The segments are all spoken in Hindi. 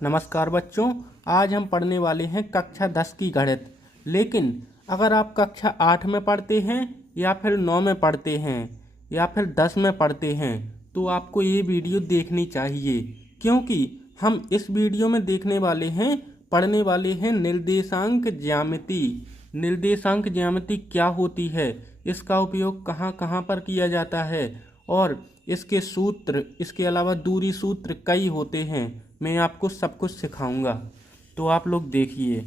नमस्कार बच्चों, आज हम पढ़ने वाले हैं कक्षा 10 की गणित। लेकिन अगर आप कक्षा 8 में पढ़ते हैं या फिर 9 में पढ़ते हैं या फिर 10 में पढ़ते हैं तो आपको ये वीडियो देखनी चाहिए, क्योंकि हम इस वीडियो में देखने वाले हैं, पढ़ने वाले हैं निर्देशांक ज्यामिति। निर्देशांक ज्यामिति क्या होती है, इसका उपयोग कहाँ कहाँ पर किया जाता है और इसके सूत्र, इसके अलावा दूरी सूत्र कई होते हैं। मैं आपको सब कुछ सिखाऊंगा, तो आप लोग देखिए।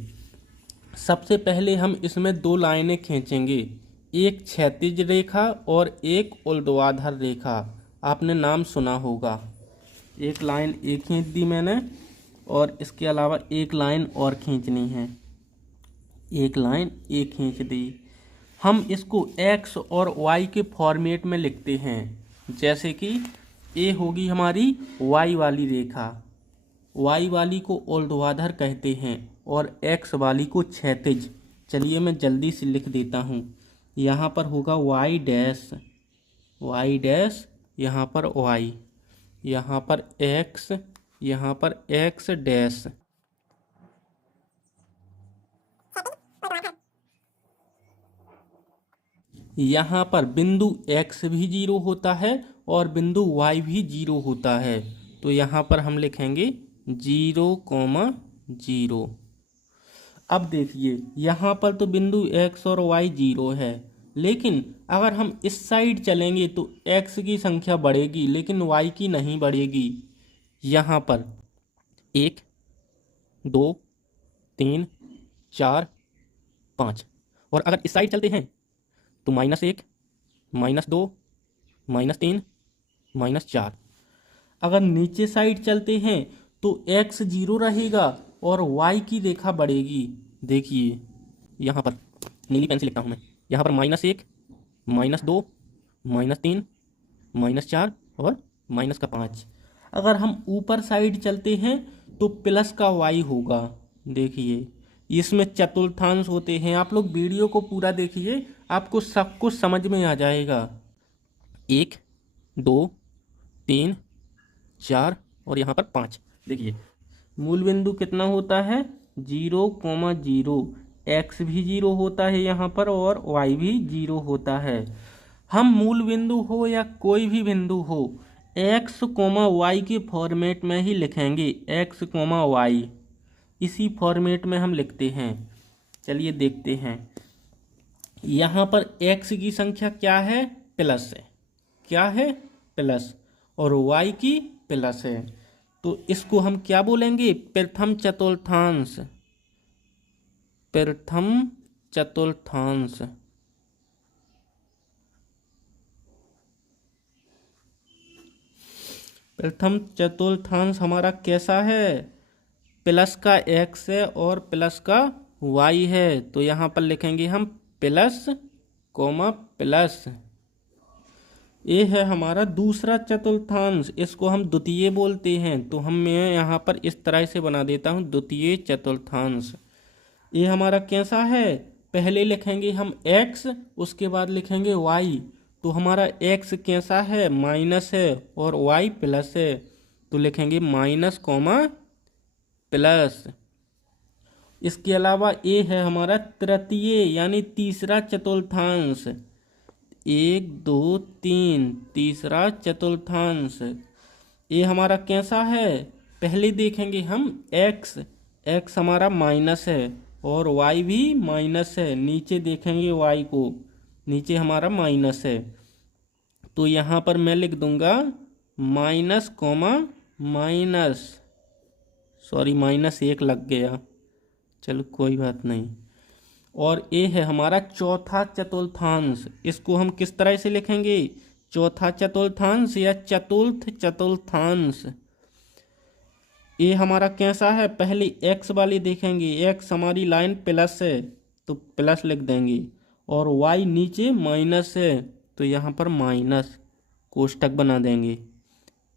सबसे पहले हम इसमें दो लाइनें खींचेंगे, एक क्षैतिज रेखा और एक ऊर्ध्वाधर रेखा। आपने नाम सुना होगा। एक लाइन एक खींच दी मैंने और इसके अलावा एक लाइन और खींचनी है। एक लाइन एक खींच दी। हम इसको एक्स और वाई के फॉर्मेट में लिखते हैं, जैसे कि ए होगी हमारी वाई वाली रेखा, वाई वाली को ऊर्ध्वाधर कहते हैं और एक्स वाली को क्षैतिज। चलिए मैं जल्दी से लिख देता हूँ। यहाँ पर होगा वाई डैश, वाई डैश, यहाँ पर वाई, यहाँ पर एक्स, यहाँ पर एक्स डैश। यहाँ पर बिंदु x भी 0 होता है और बिंदु y भी 0 होता है, तो यहाँ पर हम लिखेंगे 0,0। अब देखिए, यहाँ पर तो बिंदु x और y 0 है, लेकिन अगर हम इस साइड चलेंगे तो x की संख्या बढ़ेगी लेकिन y की नहीं बढ़ेगी। यहाँ पर 1, 2, 3, 4, 5, और अगर इस साइड चलते हैं तो -1, -2, -3, -4। अगर नीचे साइड चलते हैं तो x 0 रहेगा और y की रेखा बढ़ेगी। देखिए यहाँ पर नीली पेन से लिखता हूँ मैं, यहाँ पर -1, -2, -3, -4 और -5। अगर हम ऊपर साइड चलते हैं तो प्लस का y होगा। देखिए इसमें चतुर्थांश होते हैं। आप लोग वीडियो को पूरा देखिए, आपको सब कुछ समझ में आ जाएगा। 1, 2, 3, 4 और यहाँ पर 5। देखिए मूल बिंदु कितना होता है, 0,0। एक्स भी 0 होता है यहाँ पर और वाई भी 0 होता है। हम मूल बिंदु हो या कोई भी बिंदु हो, एक्स कोमा वाई के फॉर्मेट में ही लिखेंगे। एक्स कोमा वाई, इसी फॉर्मेट में हम लिखते हैं। चलिए देखते हैं। यहाँ पर x की संख्या क्या है, प्लस है। क्या है, प्लस, और y की प्लस है, तो इसको हम क्या बोलेंगे, प्रथम चतुर्थांश। प्रथम चतुर्थांश। प्रथम चतुर्थांश हमारा कैसा है, प्लस का x है और प्लस का y है, तो यहाँ पर लिखेंगे हम प्लस कोमा प्लस। ये है हमारा दूसरा चतुर्थांश, इसको हम द्वितीय बोलते हैं, तो मैं यहाँ पर इस तरह से बना देता हूँ, द्वितीय चतुर्थांश। ये हमारा कैसा है, पहले लिखेंगे हम x, उसके बाद लिखेंगे y, तो हमारा x कैसा है, माइनस है और y प्लस है, तो लिखेंगे माइनस कोमा प्लस। इसके अलावा ये है हमारा तृतीय यानी तीसरा चतुर्थांश। 1, 2, 3, तीसरा चतुर्थांश। ये हमारा कैसा है, पहले देखेंगे हम x, x हमारा माइनस है और y भी माइनस है। नीचे देखेंगे y को, नीचे हमारा माइनस है, तो यहाँ पर मैं लिख दूंगा माइनस कोमा माइनस। सॉरी, -1 लग गया, चलो कोई बात नहीं। और ये है हमारा चौथा चतुर्थांश। इसको हम किस तरह से लिखेंगे, चौथा चतुर्थांश या चतुर्थ चतुर्थांश। ये हमारा कैसा है, पहले x वाली देखेंगे, x हमारी लाइन प्लस है तो प्लस लिख देंगे, और y नीचे माइनस है तो यहाँ पर माइनस कोष्ठक बना देंगे,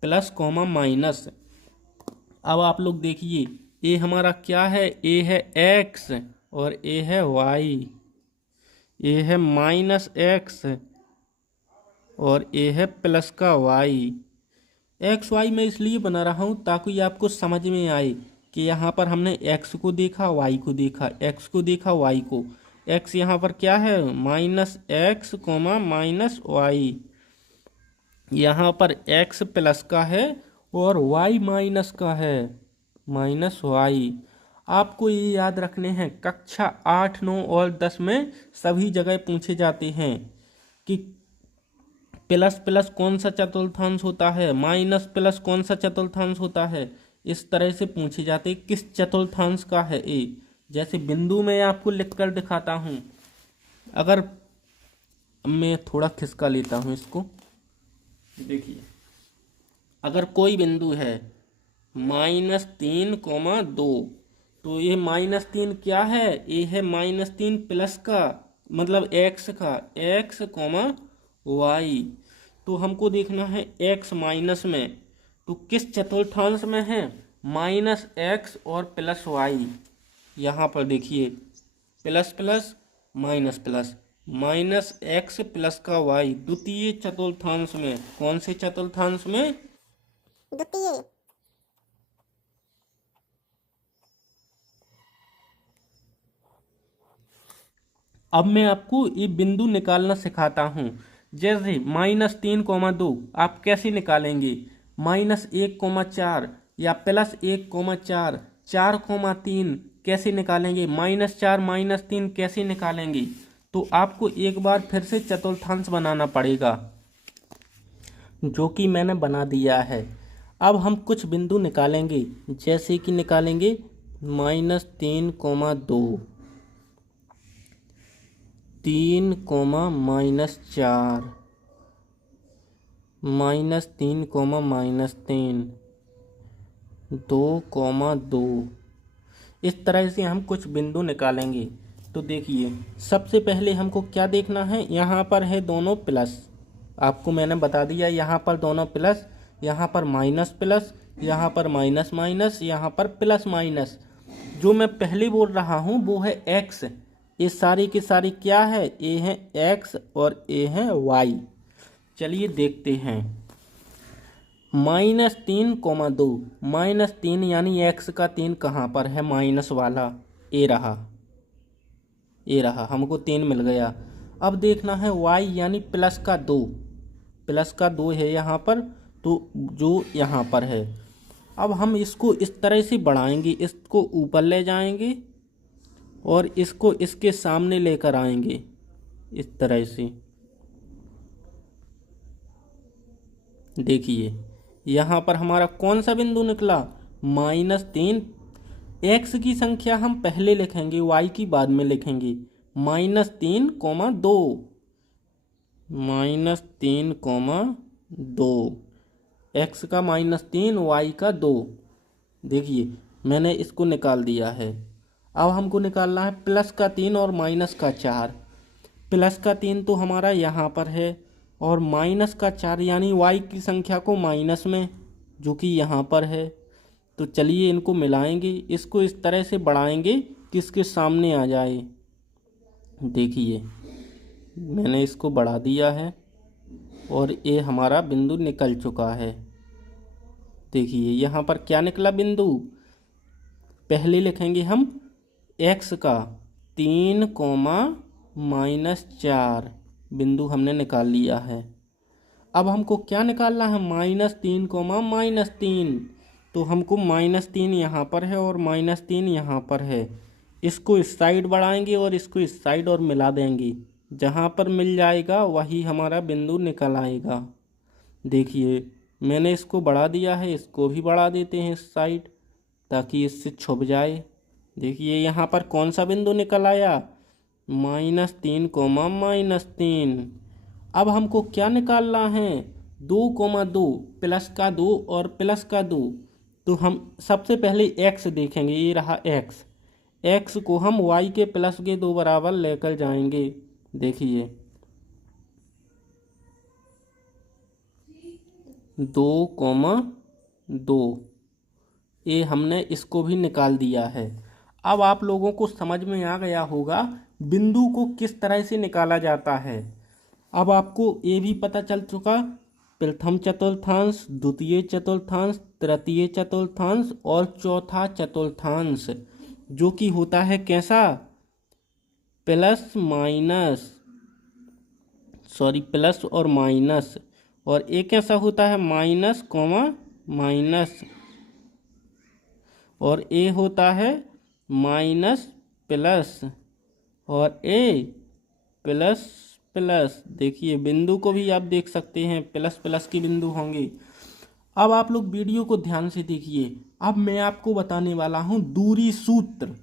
प्लस कोमा माइनस। अब आप लोग देखिए, ये हमारा क्या है, ये है x और ये है y, ये है -x और ये है प्लस का y। एक्स वाई मैं इसलिए बना रहा हूँ ताकि आपको समझ में आए। कि यहाँ पर हमने एक्स को देखा, वाई को देखा, एक्स को देखा, वाई को। एक्स यहाँ पर क्या है, minus X comma minus Y. यहाँ पर एक्स प्लस का है और वाई माइनस का है, माइनस वाई। आपको ये याद रखने हैं, कक्षा 8, 9 और 10 में सभी जगह पूछे जाते हैं कि प्लस प्लस कौन सा चतुर्थांश होता है, माइनस प्लस कौन सा चतुर्थांश होता है। इस तरह से पूछे जाते हैं किस चतुर्थांश का है ए। जैसे बिंदु में आपको लिखकर दिखाता हूँ। अगर मैं थोड़ा खिसका लेता हूँ इसको, देखिए अगर कोई बिंदु है -3,2, तो ये -3 क्या है, ये है -3 प्लस का, मतलब एक्स का, एक्स कोमा वाई। तो हमको देखना है एक्स माइनस में, तो किस चतुर्थांश में है, -x और प्लस वाई। यहाँ पर देखिए plus plus minus plus, -x plus का y द्वितीय चतुर्थांश में। कौन से चतुर्थांश में, द्वितीय। अब मैं आपको ये बिंदु निकालना सिखाता हूँ। जैसे -3,2 आप कैसे निकालेंगे, -1,4 या +1,4, 4,3 कैसे निकालेंगे, -4 -3 कैसे निकालेंगे। तो आपको एक बार फिर से चतुर्थांश बनाना पड़ेगा, जो कि मैंने बना दिया है। अब हम कुछ बिंदु निकालेंगे, जैसे कि निकालेंगे -3,2, 3, -4, -3, -3, 2, 2। इस तरह से हम कुछ बिंदु निकालेंगे। तो देखिए सबसे पहले हमको क्या देखना है, यहाँ पर है दोनों प्लस, आपको मैंने बता दिया, यहाँ पर दोनों प्लस, यहाँ पर माइनस प्लस, यहाँ पर माइनस माइनस, यहाँ पर प्लस माइनस। जो मैं पहले बोल रहा हूँ वो है एक्स। ये सारी की सारी क्या है, ए है एक्स और ए है वाई। चलिए देखते हैं। -3,2, -3 यानी एक्स का 3 कहाँ पर है, माइनस वाला, ए रहा, ए रहा, हमको 3 मिल गया। अब देखना है वाई यानी प्लस का 2, प्लस का 2 है यहाँ पर, तो जो यहाँ पर है। अब हम इसको इस तरह से बढ़ाएंगे, इसको ऊपर ले जाएंगे और इसको इसके सामने लेकर आएंगे, इस तरह से। देखिए यहाँ पर हमारा कौन सा बिंदु निकला, -3। एक्स की संख्या हम पहले लिखेंगे, वाई की बाद में लिखेंगे। -3,2, -3,2, एक्स का -3, वाई का 2। देखिए मैंने इसको निकाल दिया है। अब हमको निकालना है प्लस का 3 और माइनस का 4। प्लस का 3 तो हमारा यहाँ पर है और माइनस का 4 यानी वाई की संख्या को माइनस में, जो कि यहाँ पर है। तो चलिए इनको मिलाएंगे, इसको इस तरह से बढ़ाएंगे कि इसके सामने आ जाए। देखिए मैंने इसको बढ़ा दिया है और ये हमारा बिंदु निकल चुका है। देखिए यहाँ पर क्या निकला बिंदु, पहले लिखेंगे हम एक्स का 3, -4 बिंदु हमने निकाल लिया है। अब हमको क्या निकालना है, -3, -3। तो हमको -3 यहाँ पर है और -3 यहाँ पर है। इसको इस साइड बढ़ाएंगे और इसको इस साइड और मिला देंगे। जहाँ पर मिल जाएगा वही हमारा बिंदु निकल आएगा। देखिए मैंने इसको बढ़ा दिया है, इसको भी बढ़ा देते हैं इस साइड, ताकि इससे छुप जाए। देखिए यहाँ पर कौन सा बिंदु निकल आया, -3, -3। अब हमको क्या निकालना है, 2, प्लस का 2 और प्लस का 2। तो हम सबसे पहले एक्स देखेंगे, ये रहा एक्स। एक्स को हम वाई के प्लस के 2 बराबर लेकर जाएंगे। देखिए 2, ये हमने इसको भी निकाल दिया है। अब आप लोगों को समझ में आ गया होगा बिंदु को किस तरह से निकाला जाता है। अब आपको ये भी पता चल चुका प्रथम चतुर्थांश, द्वितीय चतुर्थांश, तृतीय चतुर्थांश और चौथा चतुर्थांश, जो कि होता है कैसा, प्लस माइनस, सॉरी प्लस और माइनस, और एक ऐसा होता है माइनस कॉमा माइनस, और ए होता है माइनस प्लस, और ए प्लस प्लस। देखिए बिंदु को भी आप देख सकते हैं, प्लस प्लस के बिंदु होंगे। अब आप लोग वीडियो को ध्यान से देखिए। अब मैं आपको बताने वाला हूं दूरी सूत्र।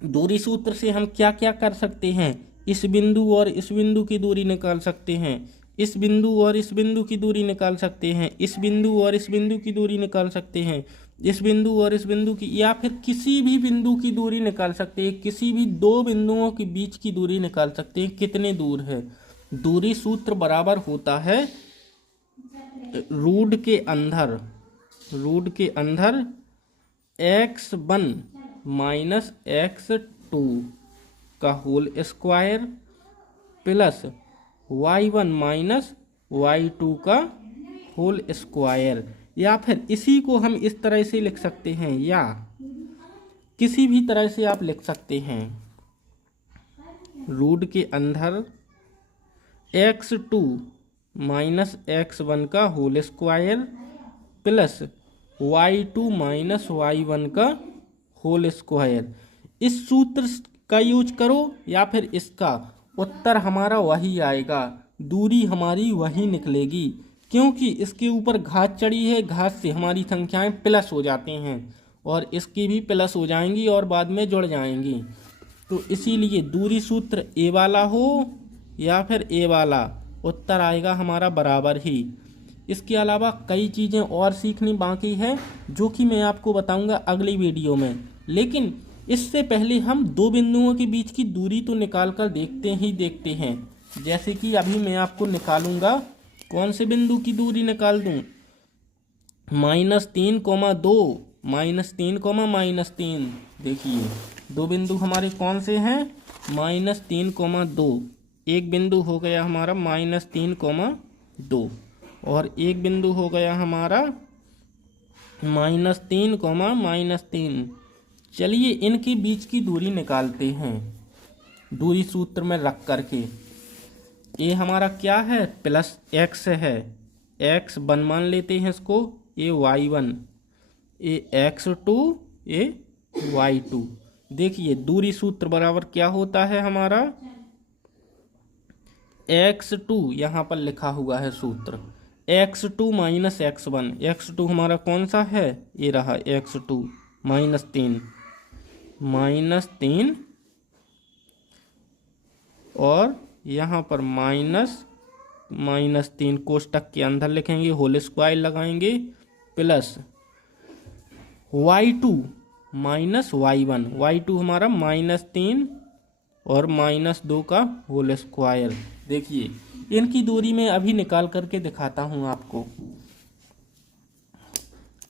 दूरी सूत्र से हम क्या क्या कर सकते हैं, इस बिंदु और इस बिंदु की दूरी निकाल सकते हैं, इस बिंदु और इस बिंदु की दूरी निकाल सकते हैं, इस बिंदु और इस बिंदु की दूरी निकाल सकते हैं, इस बिंदु और इस बिंदु की, या फिर किसी भी बिंदु की दूरी निकाल सकते हैं, किसी भी दो बिंदुओं के बीच की दूरी निकाल सकते हैं, कितने दूर है। दूरी सूत्र बराबर होता है रूट के अंदर x1 माइनस x2 का whole square plus y1 minus y2 का होल स्क्वायर। या फिर इसी को हम इस तरह से लिख सकते हैं, या किसी भी तरह से आप लिख सकते हैं, रूट के अंदर x2 माइनस x1 का whole square plus y2 minus y1 का होल स्क्वायर। इस सूत्र का यूज करो या फिर इसका, उत्तर हमारा वही आएगा, दूरी हमारी वही निकलेगी, क्योंकि इसके ऊपर घात चढ़ी है, घात से हमारी संख्याएं प्लस हो जाती हैं और इसकी भी प्लस हो जाएंगी और बाद में जुड़ जाएंगी। तो इसीलिए दूरी सूत्र ए वाला हो या फिर ए वाला, उत्तर आएगा हमारा बराबर ही। इसके अलावा कई चीज़ें और सीखनी बाकी है, जो कि मैं आपको बताऊंगा अगली वीडियो में। लेकिन इससे पहले हम दो बिंदुओं के बीच की दूरी तो निकाल कर देखते हैं। जैसे कि अभी मैं आपको निकालूंगा, कौन से बिंदु की दूरी निकाल दूं, -3,2 -3,-3। देखिए दो बिंदु हमारे कौन से हैं, -3,2। एक बिंदु हो गया हमारा -3,2 और एक बिंदु हो गया हमारा -3,-3। चलिए इनके बीच की दूरी निकालते हैं दूरी सूत्र में रख करके। ये हमारा क्या है, प्लस x है, x1 मान लेते हैं इसको, ये y1, ये x2, ये y2। देखिए दूरी सूत्र बराबर क्या होता है हमारा, x2 यहाँ पर लिखा हुआ है सूत्र, x2 माइनस x1। x2 हमारा कौन सा है, ये रहा x2 -3 और यहाँ पर -3 कोष्टक के अंदर लिखेंगे, होल स्क्वायर लगाएंगे, plus y2 minus y1। y2 हमारा -3 और -2 का होल स्क्वायर। देखिए इनकी दूरी मैं अभी निकाल करके दिखाता हूँ आपको।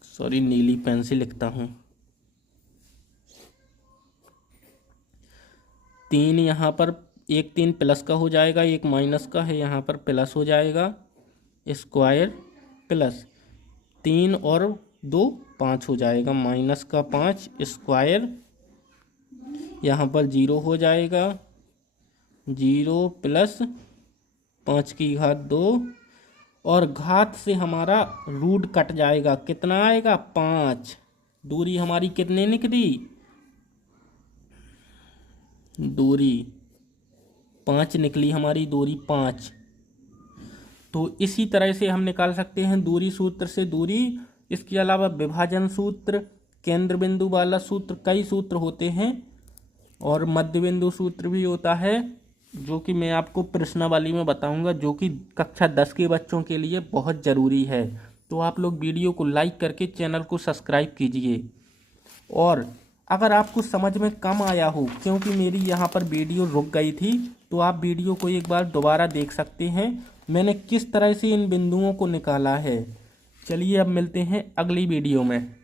सॉरी, नीली पेन से लिखता हूँ। 3 यहाँ पर, एक 3 प्लस का हो जाएगा, एक माइनस का है, यहाँ पर प्लस हो जाएगा, स्क्वायर प्लस 3 और 2 5 हो जाएगा, माइनस का 5 स्क्वायर, यहाँ पर 0 हो जाएगा, 0 प्लस 5 की घात 2 और घात से हमारा रूट कट जाएगा, कितना आएगा 5। दूरी हमारी कितने निकली, दूरी 5 निकली हमारी, दूरी 5। तो इसी तरह से हम निकाल सकते हैं दूरी सूत्र से दूरी। इसके अलावा विभाजन सूत्र, केंद्र बिंदु वाला सूत्र, कई सूत्र होते हैं और मध्य बिंदु सूत्र भी होता है, जो कि मैं आपको प्रश्नावली में बताऊंगा, जो कि कक्षा 10 के बच्चों के लिए बहुत ज़रूरी है। तो आप लोग वीडियो को लाइक करके चैनल को सब्सक्राइब कीजिए। और अगर आपको समझ में कम आया हो, क्योंकि मेरी यहाँ पर वीडियो रुक गई थी, तो आप वीडियो को एक बार दोबारा देख सकते हैं, मैंने किस तरह से इन बिंदुओं को निकाला है। चलिए अब मिलते हैं अगली वीडियो में।